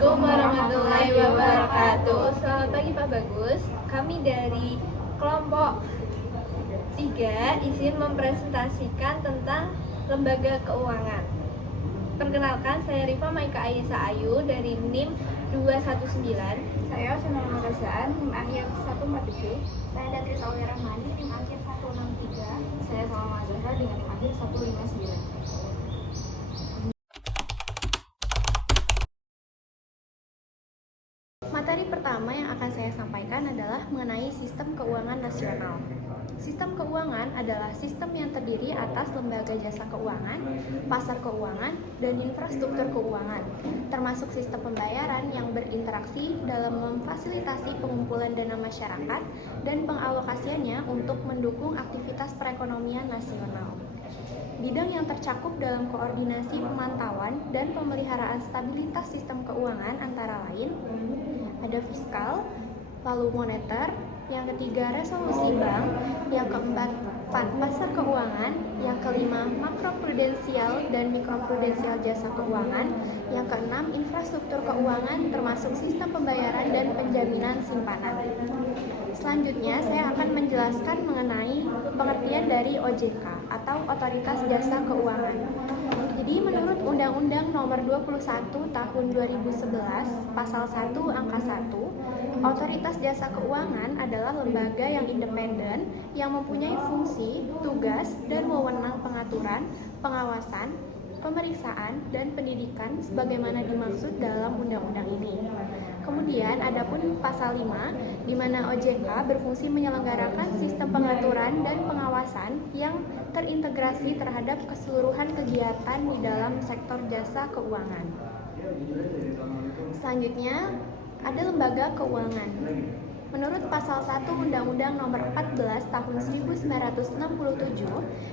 Assalamualaikum warahmatullahi wabarakatuh. Selamat pagi Pak Bagus. Kami dari kelompok 3 izin mempresentasikan tentang lembaga keuangan. Perkenalkan, saya Rifa Maika Ayesa Ayu dari NIM 219. Saya Senang Magasaan, NIM akhir 147. Saya Datri Sawi Rahmani, NIM akhir 163. Saya Salma Zahra dengan NIM akhir 159. Materi pertama yang akan saya sampaikan adalah mengenai sistem keuangan nasional. Sistem keuangan adalah sistem yang terdiri atas lembaga jasa keuangan, pasar keuangan, dan infrastruktur keuangan, termasuk sistem pembayaran yang berinteraksi dalam memfasilitasi pengumpulan dana masyarakat dan pengalokasiannya untuk mendukung aktivitas perekonomian nasional. Bidang yang tercakup dalam koordinasi pemantauan dan pemeliharaan stabilitas sistem keuangan antara lain ada fiskal, lalu moneter, yang ketiga resolusi bank, yang keempat pasar keuangan, yang kelima makroprudensial dan mikroprudensial jasa keuangan, yang keenam infrastruktur keuangan termasuk sistem pembayaran dan penjaminan simpanan. Selanjutnya saya akan menjelaskan mengenai pengertian dari OJK atau Otoritas Jasa Keuangan. Jadi menurut Undang-Undang Nomor 21 Tahun 2011 Pasal 1 Angka 1, Otoritas Jasa Keuangan adalah lembaga yang independen yang mempunyai fungsi, tugas, dan wewenang pengaturan, pengawasan, pemeriksaan, dan pendidikan sebagaimana dimaksud dalam undang-undang ini. Kemudian adapun pasal 5 di mana OJK berfungsi menyelenggarakan sistem pengaturan dan pengawasan yang terintegrasi terhadap keseluruhan kegiatan di dalam sektor jasa keuangan. Selanjutnya ada lembaga keuangan. Menurut pasal 1 Undang-Undang Nomor 14 Tahun 1967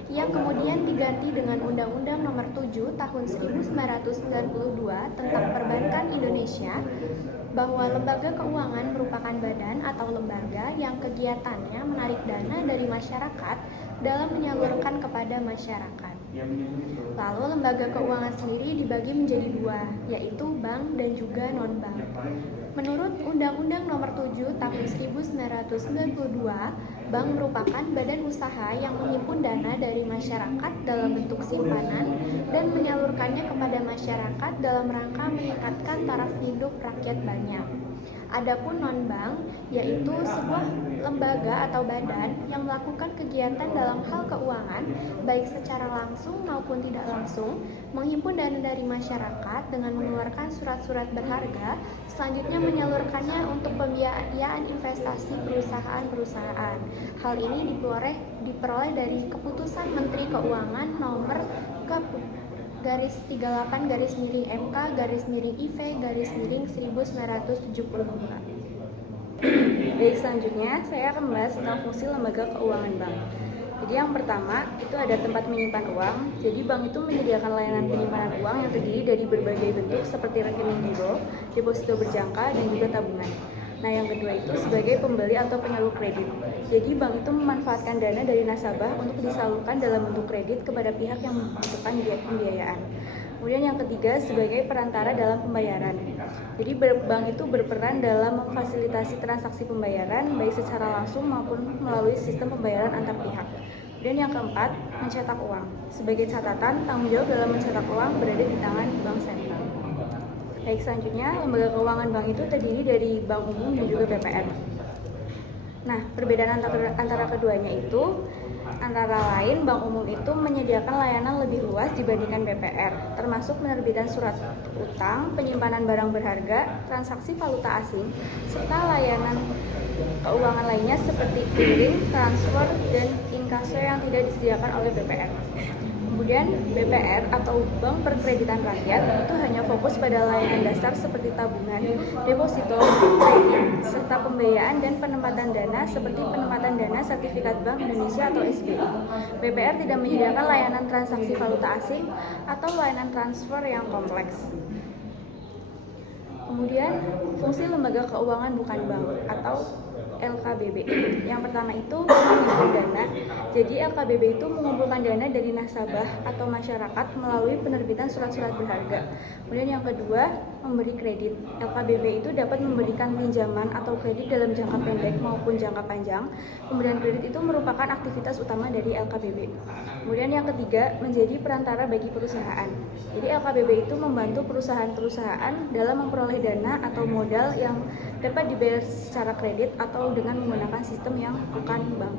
yang kemudian diganti dengan Undang-Undang Nomor 7 Tahun 1992 tentang Perbankan Indonesia, bahwa lembaga keuangan merupakan badan atau lembaga yang kegiatannya menarik dana dari masyarakat dalam menyalurkan kepada masyarakat. Lalu lembaga keuangan sendiri dibagi menjadi dua, yaitu bank dan juga non-bank. Menurut Undang-Undang Nomor 7 Tahun 1992, bank merupakan badan usaha yang menghimpun dana dari masyarakat dalam bentuk simpanan dan menyalurkannya kepada masyarakat dalam rangka meningkatkan taraf hidup rakyat banyak. Adapun non-bank yaitu sebuah lembaga atau badan yang melakukan kegiatan dalam hal keuangan baik secara langsung maupun tidak langsung, menghimpun dana dari masyarakat dengan mengeluarkan surat-surat berharga, selanjutnya menyalurkannya untuk pembiayaan investasi perusahaan-perusahaan. Hal ini diperoleh dari keputusan Menteri Keuangan nomor /MK/IV/IV/1972. Baik, selanjutnya saya akan membahas tentang fungsi lembaga keuangan bank. Jadi yang pertama itu ada tempat menyimpan uang. Jadi bank itu menyediakan layanan penyimpanan uang yang terdiri dari berbagai bentuk seperti rekening giro, deposito berjangka, dan juga tabungan. Nah, yang kedua itu sebagai pembeli atau penyalur kredit. Jadi bank itu memanfaatkan dana dari nasabah untuk disalurkan dalam bentuk kredit kepada pihak yang membutuhkan pembiayaan. Kemudian yang ketiga sebagai perantara dalam pembayaran. Jadi bank itu berperan dalam memfasilitasi transaksi pembayaran baik secara langsung maupun melalui sistem pembayaran antar pihak. Kemudian yang keempat, mencetak uang. Sebagai catatan, tanggung jawab dalam mencetak uang berada di tangan bank sentral. Baik, selanjutnya lembaga keuangan bank itu terdiri dari bank umum dan juga BPR. Nah, perbedaan antara keduanya itu antara lain bank umum itu menyediakan layanan lebih luas dibandingkan BPR, termasuk penerbitan surat utang, penyimpanan barang berharga, transaksi valuta asing, serta layanan keuangan lainnya seperti clearing, transfer, dan inkaso yang tidak disediakan oleh BPR. Kemudian BPR atau Bank Perkreditan Rakyat itu hanya fokus pada layanan dasar seperti tabungan, deposito, kredit, serta pembiayaan dan penempatan dana seperti penempatan dana sertifikat Bank Indonesia atau SBI. BPR tidak menyediakan layanan transaksi valuta asing atau layanan transfer yang kompleks. Kemudian fungsi lembaga keuangan bukan bank atau LKBB. Yang pertama itu mengumpulkan dana. Jadi LKBB itu mengumpulkan dana dari nasabah atau masyarakat melalui penerbitan surat-surat berharga. Kemudian yang kedua, memberi kredit. LKBB itu dapat memberikan pinjaman atau kredit dalam jangka pendek maupun jangka panjang. Pemberian kredit itu merupakan aktivitas utama dari LKBB. Kemudian yang ketiga, menjadi perantara bagi perusahaan. Jadi LKBB itu membantu perusahaan-perusahaan dalam memperoleh dana atau modal yang dapat dibayar secara kredit atau dengan menggunakan sistem yang bukan bank.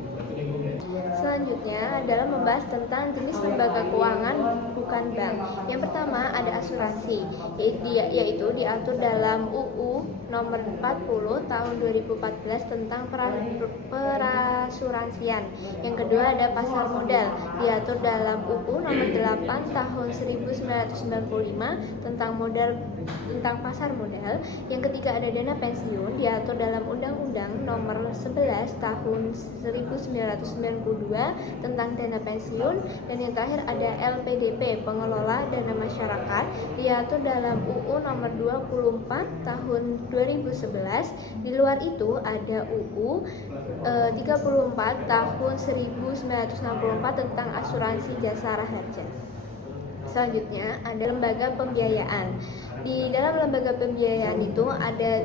Selanjutnya adalah membahas tentang jenis lembaga keuangan bukan bank. Yang pertama ada asuransi, yaitu diatur dalam UU nomor 40 tahun 2014 tentang perasuransian. Yang kedua ada pasar modal, diatur dalam UU nomor 8 tahun 1995 tentang pasar modal. Yang ketiga ada dana pensiun, diatur dalam Undang-Undang nomor 11 tahun 1992 tentang dana pensiun. Dan yang terakhir ada LPDP, pengelola dana masyarakat, diatur dalam UU nomor 24 tahun 2011. Di luar itu ada UU 34 tahun 1964 tentang asuransi jasa raharja. Selanjutnya ada lembaga pembiayaan. Di dalam lembaga pembiayaan itu ada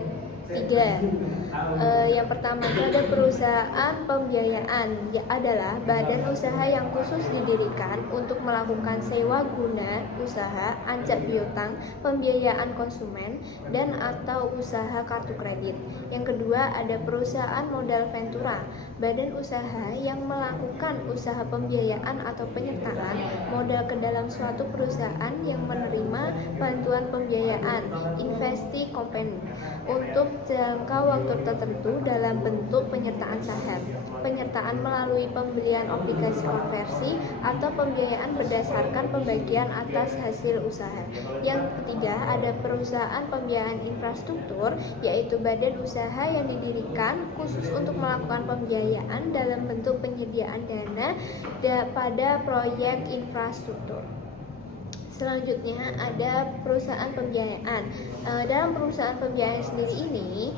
3. Yang pertama itu ada perusahaan pembiayaan, adalah badan usaha yang khusus didirikan untuk melakukan sewa guna usaha, anjak piutang, pembiayaan konsumen, dan atau usaha kartu kredit. Yang kedua ada perusahaan modal ventura, badan usaha yang melakukan usaha pembiayaan atau penyertaan modal ke dalam suatu perusahaan yang menerima bantuan pembiayaan, investee company, untuk jangka waktu tertentu dalam bentuk penyertaan saham, penyertaan melalui pembelian obligasi konversi, atau pembiayaan berdasarkan pembagian atas hasil usaha. Yang ketiga ada perusahaan pembiayaan infrastruktur, yaitu badan usaha yang didirikan khusus untuk melakukan pembiayaan dalam bentuk penyediaan dana pada proyek infrastruktur. Selanjutnya ada perusahaan pembiayaan. Dalam perusahaan pembiayaan sendiri ini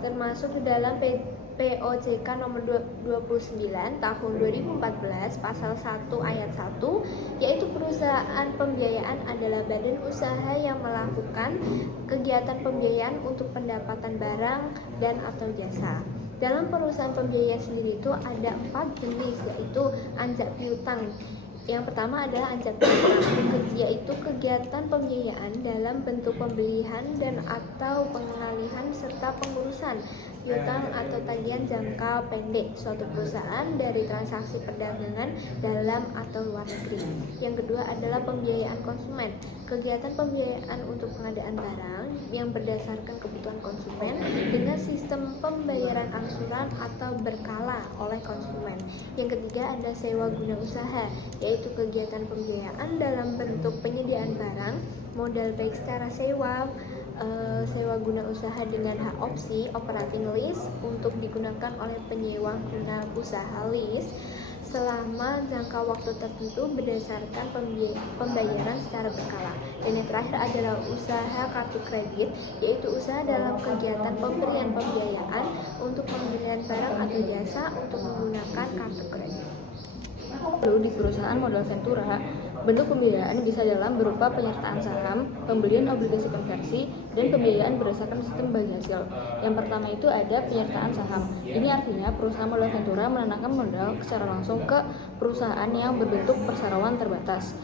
termasuk di dalam POJK nomor 29 tahun 2014 pasal 1 ayat 1, yaitu perusahaan pembiayaan adalah badan usaha yang melakukan kegiatan pembiayaan untuk pendapatan barang dan atau jasa. Dalam perusahaan pembiayaan sendiri itu ada 4 jenis, yaitu anjak piutang. Yang pertama adalah anjak piutang, yaitu kegiatan pembiayaan dalam bentuk pembelian dan atau pengalihan serta pengurusan piutang atau tagihan jangka pendek suatu perusahaan dari transaksi perdagangan dalam atau luar negeri. Yang kedua adalah pembiayaan konsumen, kegiatan pembiayaan untuk pengadaan barang yang berdasarkan kebutuhan konsumen dengan sistem pembayaran angsuran atau berkala oleh konsumen. Yang ketiga ada sewa guna usaha, yaitu kegiatan pembiayaan dalam bentuk penyediaan barang modal baik secara sewa guna usaha dengan hak opsi operating lease untuk digunakan oleh penyewa guna usaha lease selama jangka waktu tertentu berdasarkan pembayaran secara berkala. Dan yang terakhir adalah usaha kartu kredit, yaitu usaha dalam kegiatan pemberian pembiayaan untuk pembelian barang atau jasa untuk menggunakan kartu kredit. Lalu di perusahaan modal ventura, bentuk pembiayaan bisa dalam berupa penyertaan saham, pembelian obligasi konversi, dan pembiayaan berdasarkan sistem bagi hasil. Yang pertama itu ada penyertaan saham. Ini artinya perusahaan modal ventura menanamkan modal secara langsung ke perusahaan yang berbentuk perseroan terbatas.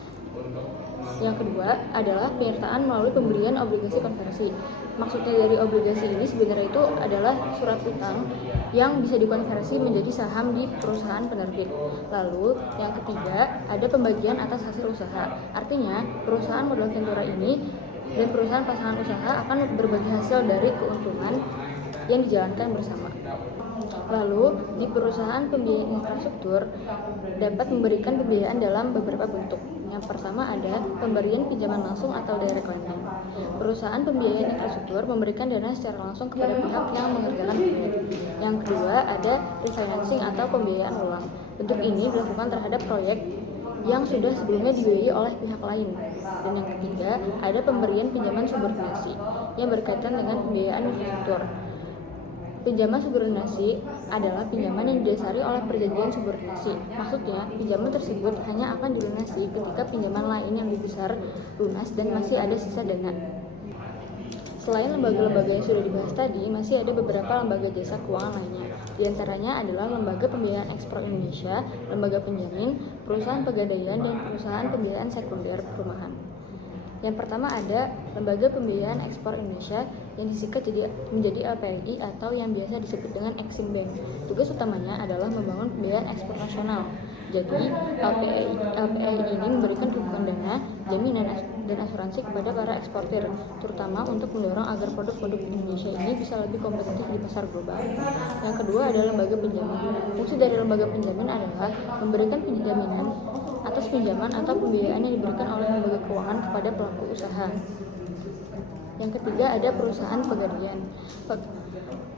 Yang kedua adalah penyertaan melalui pembelian obligasi konversi. Maksudnya dari obligasi ini sebenarnya itu adalah surat utang yang bisa dikonversi menjadi saham di perusahaan penerbit. Lalu yang ketiga ada pembagian atas hasil usaha. Artinya perusahaan modal ventura ini dan perusahaan pasangan usaha akan berbagi hasil dari keuntungan yang dijalankan bersama. Lalu di perusahaan pembiayaan infrastruktur dapat memberikan pembiayaan dalam beberapa bentuk. Yang pertama ada pemberian pinjaman langsung atau direct lending. Perusahaan pembiayaan infrastruktur memberikan dana secara langsung kepada pihak yang mengerjakan proyek. Yang kedua ada refinancing atau pembiayaan ulang. Bentuk ini dilakukan terhadap proyek yang sudah sebelumnya dibiayai oleh pihak lain. Dan yang ketiga ada pemberian pinjaman subordinasi yang berkaitan dengan pembiayaan infrastruktur. Pinjaman subordinasi adalah pinjaman yang didasari oleh perjanjian subordinasi. Maksudnya, pinjaman tersebut hanya akan dilunasi ketika pinjaman lain yang lebih besar lunas dan masih ada sisa dana. Selain lembaga-lembaga yang sudah dibahas tadi, masih ada beberapa lembaga jasa keuangan lainnya. Di antaranya adalah Lembaga Pembiayaan Ekspor Indonesia, lembaga penjamin, perusahaan pegadaian, dan perusahaan pembiayaan sekunder perumahan. Yang pertama ada Lembaga Pembiayaan Ekspor Indonesia yang disingkat menjadi LPI atau yang biasa disebut dengan Exim Bank. Tugas utamanya adalah membangun pembiayaan ekspor nasional. Jadi, LPI ini memberikan dukungan dana, jaminan dan asuransi kepada para eksportir, terutama untuk mendorong agar produk-produk Indonesia ini bisa lebih kompetitif di pasar global. Yang kedua adalah lembaga penjamin. Fungsi dari lembaga penjamin adalah memberikan penjaminan atas pinjaman atau pembiayaan yang diberikan oleh lembaga keuangan kepada pelaku usaha. Yang ketiga ada perusahaan pegadaian.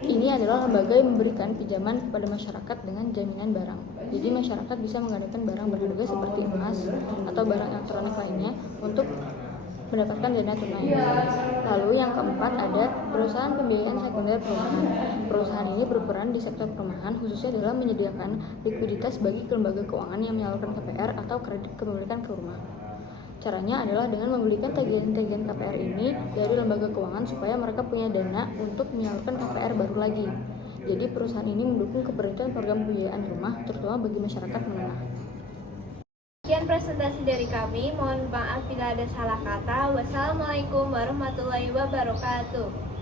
Ini adalah lembaga yang memberikan pinjaman kepada masyarakat dengan jaminan barang. Jadi masyarakat bisa menggunakan barang berharga seperti emas atau barang elektronik lainnya untuk mendapatkan dana tunai. Lalu yang keempat ada perusahaan pembiayaan sekunder perumahan. Perusahaan ini berperan di sektor perumahan khususnya dalam menyediakan likuiditas bagi lembaga keuangan yang menyalurkan KPR atau kredit kepemilikan ke rumah. Caranya adalah dengan membelikan tagihan-tagihan KPR ini dari lembaga keuangan supaya mereka punya dana untuk menyalurkan KPR baru lagi. Jadi perusahaan ini mendukung keberlanjutan program pembiayaan rumah terutama bagi masyarakat menengah. Sekian presentasi dari kami, mohon maaf bila ada salah kata. Wassalamualaikum warahmatullahi wabarakatuh.